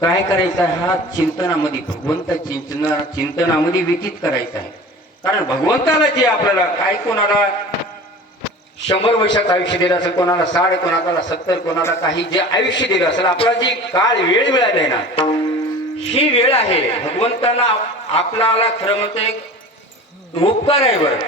काय करायचं आहे, हा चिंतनामध्ये भगवंत चिंतनामध्ये व्यतीत करायचा आहे. कारण भगवंताला जे आपल्याला काय, कोणाला 100 वर्षाचं आयुष्य दिलं असेल, कोणाला 60, कोणाला 70, कोणाला काही जे आयुष्य दिलं असेल, आपला जी काळ वेळ मिळाली आहे ना, ही वेळ आहे. भगवंताला आपल्याला खरं म्हणतं एक उपकार आहे. बरं,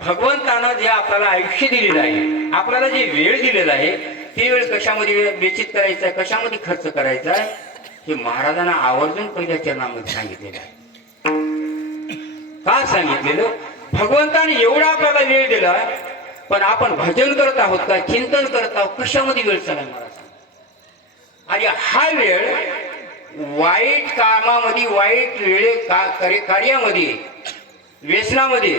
भगवंतानं जे आपल्याला आयुष्य दिलेलं आहे, आपल्याला जे वेळ दिलेला आहे, ती वेळ कशामध्ये व्यतीत करायचा आहे, कशामध्ये खर्च करायचा आहे, हे महाराजांना आवर्जून पहिल्या चरणामध्ये सांगितलेलं आहे. का सांगितलेलं? भगवंताने एवढा आपल्याला वेळ दिला, पण आपण भजन करत आहोत का, चिंतन करत आहोत, कशामध्ये वेळ चाललाय मला सांग. आणि हा वेळ वाईट कामामध्ये, वाईट कार्यामध्ये, व्यसनामध्ये,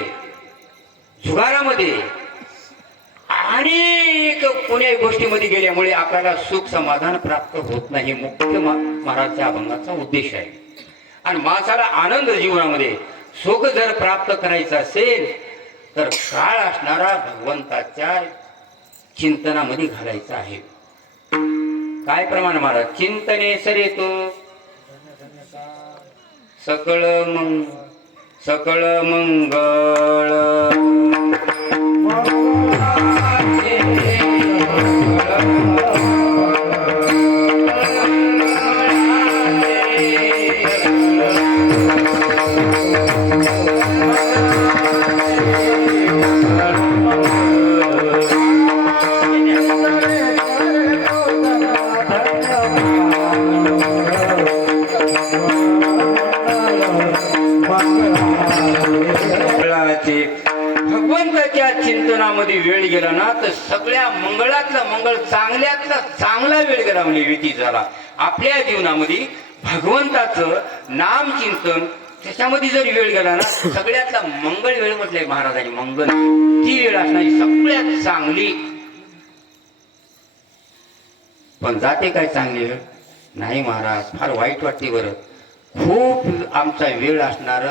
जुगारामध्ये अनेक कोण्या गोष्टीमध्ये गेल्यामुळे आपल्याला सुख समाधान प्राप्त होत नाही. मुख्य महाराजच्या अभंगाचा उद्देश आहे. आणि माणसाला आनंद जीवनामध्ये, सुख जर प्राप्त करायचं असेल तर काळ असणारा भगवंताच्या चिंतनामध्ये घालायचा आहे. काय प्रमाण महाराज? चिंतने सरेतो सकळ मंगळ भगवंताच्या चिंतनामध्ये वेळ गेला ना, तर सगळ्या मंगळातला मंगळ, चांगल्यातला चांगला वेळ गेला म्हणजे व्यतीत झाला. आपल्या जीवनामध्ये भगवंताचं नाम चिंतन, त्याच्यामध्ये जर वेळ गेला ना, सगळ्यातला मंगळ वेळ म्हटलंय महाराजांनी. मंगल ती वेळ असणारी सगळ्यात चांगली. पण जाते काय चांगली वेळ? नाही महाराज, फार वाईट वाटते. बरं, खूप आमचा वेळ असणार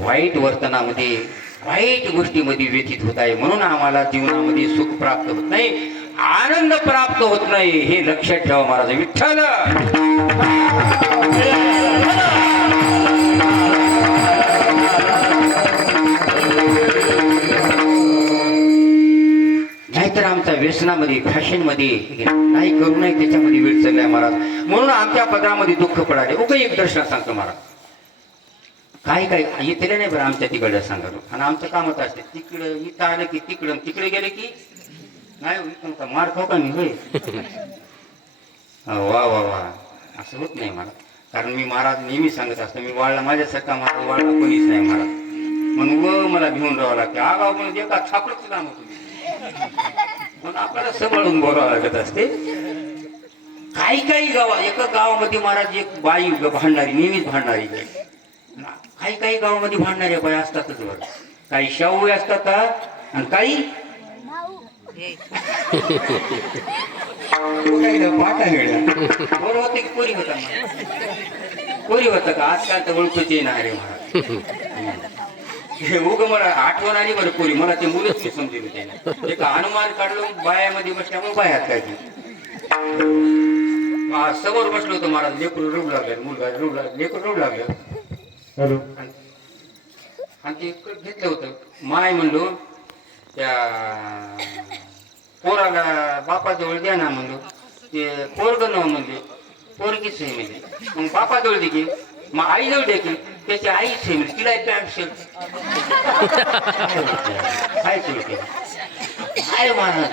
वाईट वर्तनामध्ये, वाईट गोष्टीमध्ये व्यतीत होत आहे. म्हणून आम्हाला जीवनामध्ये सुख प्राप्त होत नाही, आनंद प्राप्त होत नाही. हे लक्षात ठेवा महाराज. विठ्ठल नाहीतर आमचा व्यसनामध्ये, फॅशनमध्ये नाही करू नये, त्याच्यामध्ये वेळ चाललाय महाराज. म्हणून आमच्या पदरामध्ये दुःख पडाले. उगा एक दर्शन सांगतो महाराज. काही काही येते नाही बरं आमच्या तिकडं सांगतो. आणि आमचं कामच असते, तिकडं इथं आलं की तिकडं, तिकडे गेले की नाही मार खाऊ का मी. होय, वा वा वा, असं होत नाही मला. कारण मी महाराज नेहमी सांगत असतो, मी वाळला माझ्यासारखा महाराज वाळला कोणीच नाही महाराज. म्हणून व मला भिवून राहावं लागते. आगाव म्हणून एका छापडच नाम होतं म्हणून आपल्याला सांभाळून बोलावं लागत असते. काही काही एका गावामध्ये महाराज एक बाई भांडणारी, नेहमीच भांडणारी. काही काही गावामध्ये भांडणाऱ्या बाई असतातच. बरं, काही शाहू असतात आणि काही पाटा वेळा. बरं होते की पोरी होता, पोरी होता का? आजकाल तर ओळखूचे ना रे महाराज. उग मला आठवण आली बरं पोरी. मला ते मुलंच ते समजेल त्याने. एक अनुमान काढलं बायामध्ये बसल्यामुळे बायात काय समोर बसलो होतो महाराज. लेकरू रडू लागलं, मुलगा रडू लागला, लेकरू रडू लागलं. हॅलो, आणि ते घेतलं होतं. माय म्हणलो त्या पोराला बापाजवळ द्या ना म्हणलो. ते पोरग न म्हणले, पोरगीच आहे म्हणजे. मग बापाजवळ दे की, मग आईजवळ दे की, त्याची आईच आहे म्हणजे. तिला पॅन्ट शर्ट काय केलं काय महाराज.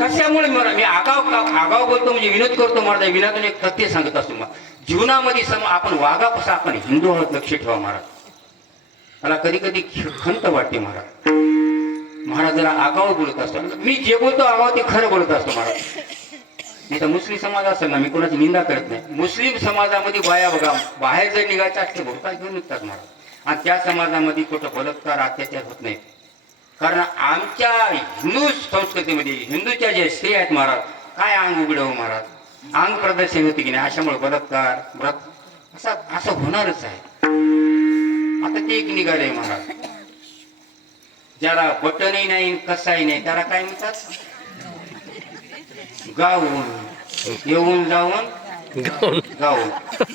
कशामुळे मला मी आगाव बोलतो म्हणजे विनोद करतो महाराज. विनोदाने एक तथ्य सांगत असतो. मग जीवनामध्ये आपण वागा कसं, आपण हिंदू आहोत, लक्ष ठेवा महाराज. मला कधी कधी खंत वाटते महाराज. महाराज जरा आगाव बोलत असतो. मी जे बोलतो आगाव ते खरं बोलत असतो महाराज. नाही तर मुस्लिम समाज असेल ना, मी कोणाची निंदा करत नाही. मुस्लिम समाजामध्ये बाया बघा, बाहेर जर निघायचं असते भोरका घेऊन निघतात महाराज. आणि त्या समाजामध्ये कुठं बलात्कार, अत्याचार होत नाही. कारण आमच्या हिंदू संस्कृतीमध्ये हिंदूच्या जे स्त्री आहेत महाराज, काय अंग उघडव महाराज, अंग प्रदर्शन होते की नाही. अशामुळे बलात्कार, व्रत असं होणारच आहे. आता ते एक निघाले महाराज. ज्याला बटनही नाही, कसाही नाही, त्याला काय म्हणतात, गाऊन येऊन जाऊन गाऊन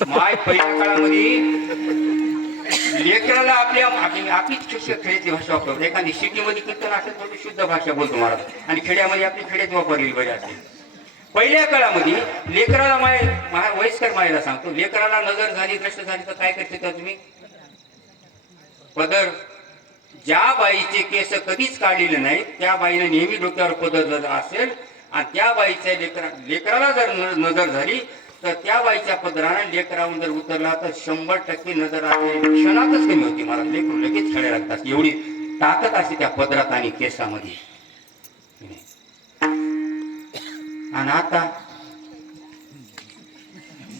माय पहिल्या काळामध्ये लेकराला आपलीच खेड्याची भाषा वापरतो. एखादी सिटीमध्ये कीर्तन असेल थोडी शुद्ध भाषा बोलतो महाराज, आणि खेड्यामध्ये आपली खेड्यात वापरलेली बरी असेल. पहिल्या काळामध्ये लेकराला वयस्कर मायला सांगतो, लेकराला नजर झाली दृष्ट झाली तर काय करते का तुम्ही? पदर. ज्या बाईचे केस कधीच काढलेले नाही त्या बाईने नेहमी डोक्यावर पदर जर असेल आणि त्या बाईच्या लेकराला जर नजर झाली तर त्या बाईच्या पदराने लेकरावर जर उतरला तर 100% नजर क्षणातच कमी होती. मला लेकरू लगेच खेळायला लागतात, एवढी ताकद असते त्या पदरात आणि केसामध्ये. आणि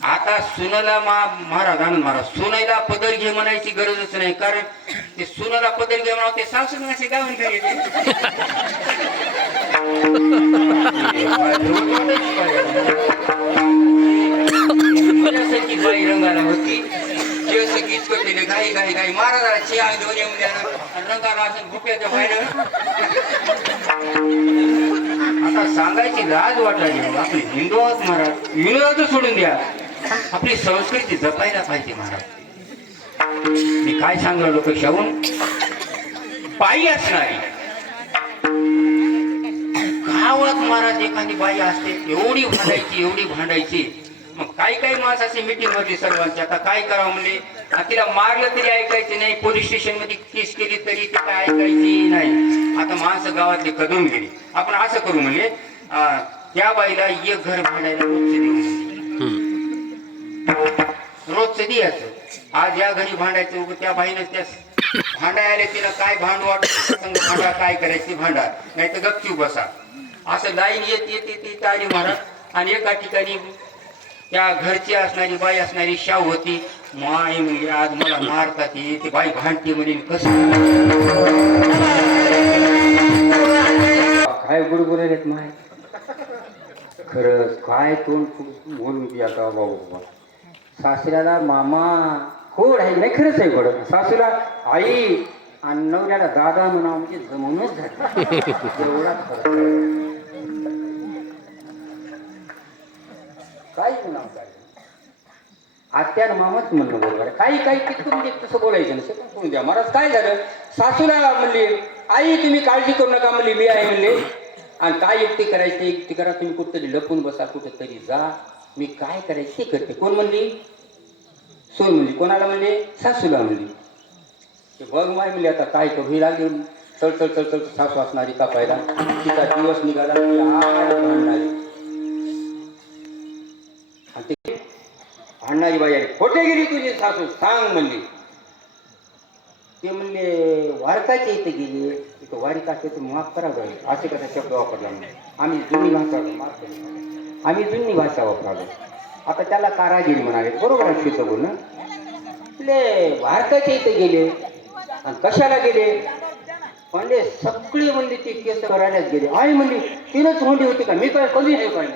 आता सुनाला महाराज आनंद महाराज सुनाईला पदर घे म्हणायची गरजच नाही, कारण ते सुनाला पदर घे म्हणावं ते सासून असे गावून खेळले. बाई रंगाला होती केस गीच करते घाई घाई घाई महाराजाला चिया घेऊन येऊन द्या रंगाला असं भुक्याच्या बाहेर. आता सांगायची लाज वाटायची. आपली हिंदू आहोत महाराज, विनोदाचं सोडून द्या, आपली संस्कृती जपायला पाहिजे महाराज. मी काय सांगलो लोक शाहून बाई असणारी गावात महाराज एखादी बाई असते एवढी भांडायची. मग काही माणसं असे मिटिंग मध्ये सर्वांची आता काय करावं म्हणले, तिला मारलं तरी ऐकायचे नाही, पोलीस स्टेशन मध्ये केस केली तरी ते काय ऐकायची नाही. आता माणसं गावातले कदून गेली. आपण असं करू म्हणजे त्या बाईला एक घर भांडायला रोजचं द्यायचं. आज या घरी भांडायचं त्या बाईनं त्या भांडायला तिला काय भांड वाटत भांडा काय करायची भांडा, नाही तर गपचूप बसा. असं लाईन येत आली महाराज. आणि एका ठिकाणी त्या घरची असणारी बाई असणारी शाव होती. माय म्हणजे आज मला मारतात ती बाई भांडती म्हणजे कसं काय गुडगुड आहेत माय. खरंच काय तोंड बोलून ती आता बाबा. सासऱ्याला मामा खोड आहे नाही, खरंच आहे खोड. सासूला आई आणि नवऱ्याला दादा म्हणा म्हणजे जमूनच झालं. एवढाच फरक काय म्हणावं काय. आत्यानं मामाच म्हणणं बरोबर आहे. काही तितकं म्हणजे तसं बोलायचं नसेल पण द्या महाराज. काय झालं, सासूला म्हणले आई तुम्ही काळजी करू नका म्हणली, मी आहे म्हणले. आणि काय एकटी करायची एकटी करा, तुम्ही कुठतरी लपून बसा, कुठेतरी जा, मी काय करायचं ते करते. कोण म्हणली? सोय म्हणली. कोणाला म्हणले? सासूला म्हणली. ते बघ माय म्हणले आता काय करू. ही लागली चळ सासू असणारी कापायला. तिचा दिवस निघाला भांडणारी. भांडणारी बाई आली. खोटे गेली तुझी सासू सांग म्हणली. ते म्हणले वारकाच्या इथे गेली. इथं वारी का तर माफ करा जाईल असे कसा शब्द वापरला म्हणून आम्ही जुनी भाषा वापरालो. आता त्याला कारागिरी म्हणाले. बरोबर आहे शुद्ध बोलणं. वारकाच्या इथे गेले आणि कशाला गेले म्हणले सगळे म्हणले ते केस करायलाच गेले. आई म्हणली तीनच होंडी होती का, मी काय कधी नाही काढली.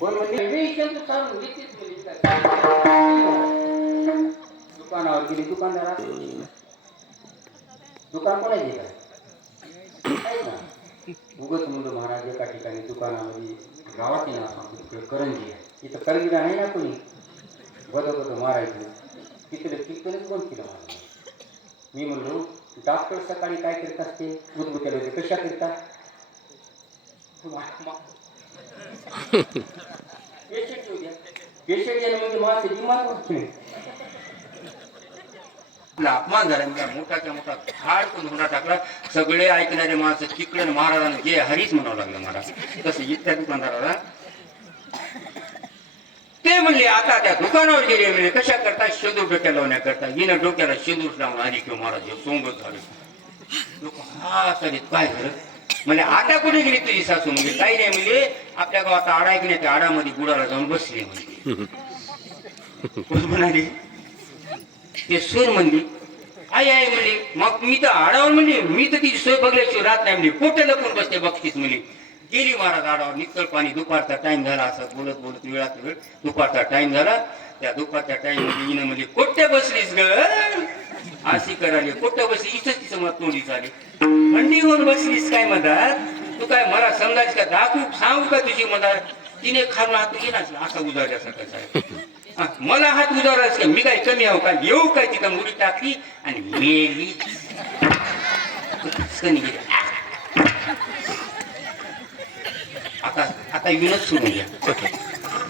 कोण म्हणली दुकानावर गेली. दुकानदार दुकान कोणाचे काय उगत म्हणलं महाराज एका ठिकाणी दुकानामध्ये गावात तिकडे करंजी आहे. तिथं करंजी आहे ना कोणी बदल मारायचं तिकडे तिकडेच बंद केलं महाराज. मी म्हणलो डॉक्टर सकाळी काय करत असते गुदगुत्याला होते कशा करतात पेशंट गेले म्हणजे माझे दिमाग अपमान झाला. मोठाच्या मोठा हाडकून हुंडा टाकला. सगळे ऐकणारे माणसं तिकडे महाराजांना जे हरीच म्हणावं लागलं मला. तसं इथल्या दुकानदाराला ते म्हणले आता त्या दुकानावर गेले म्हणजे कशा करता शेंदूर डोक्याला लावण्याकरता. हिनं डोक्याला शेंदूर लावून आली किंवा महाराज सोंगच झाले. लोक हा चालेल काय झालं म्हणजे आता कुठे गेली तुझी सासू म्हणजे काही नाही म्हणजे आपल्या गावात आडा आहे की नाही त्या आडामध्ये गुडाला जाऊन बसली म्हणजे कोण म्हणाली ते सोय म्हणली आई आहे म्हणली. मग मी तर आडावर म्हणली मी तर तिची सोय बघल्याशिवाय राहत नाही म्हणली. कुठे लपून बसते बघतीस म्हणली. गेली महाराज आडावर निक्कळ पाणी. दुपारचा टाइम झाला. असं बोलत बोलत वेळात वेळ दुपारचा टाइम झाला. त्या दुपारच्या टाइम मध्ये हिनं म्हणजे कुठे बसलीस ग अशी कराली. कुठं बसली इथंच तिचं मला तोंडी चाले. थंडी होऊन बसलीस काय म्हणतात तू काय मला समजायच का दाखवू सांगू का तुझी मदत तिने खाल्लं हात गेला असा उजाडल्यासारखा साहेब मला हात उजाडायच का मी काय कमी आहो का येऊ काय तिथं मुली टाकली आणि मेली आता आता विनोद सुरू घ्या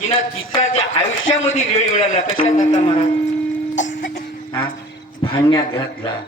तिनं तिच्या ज्या आयुष्यामध्ये वेळ मिळाला कशा करता मला हा भांड्यात घातला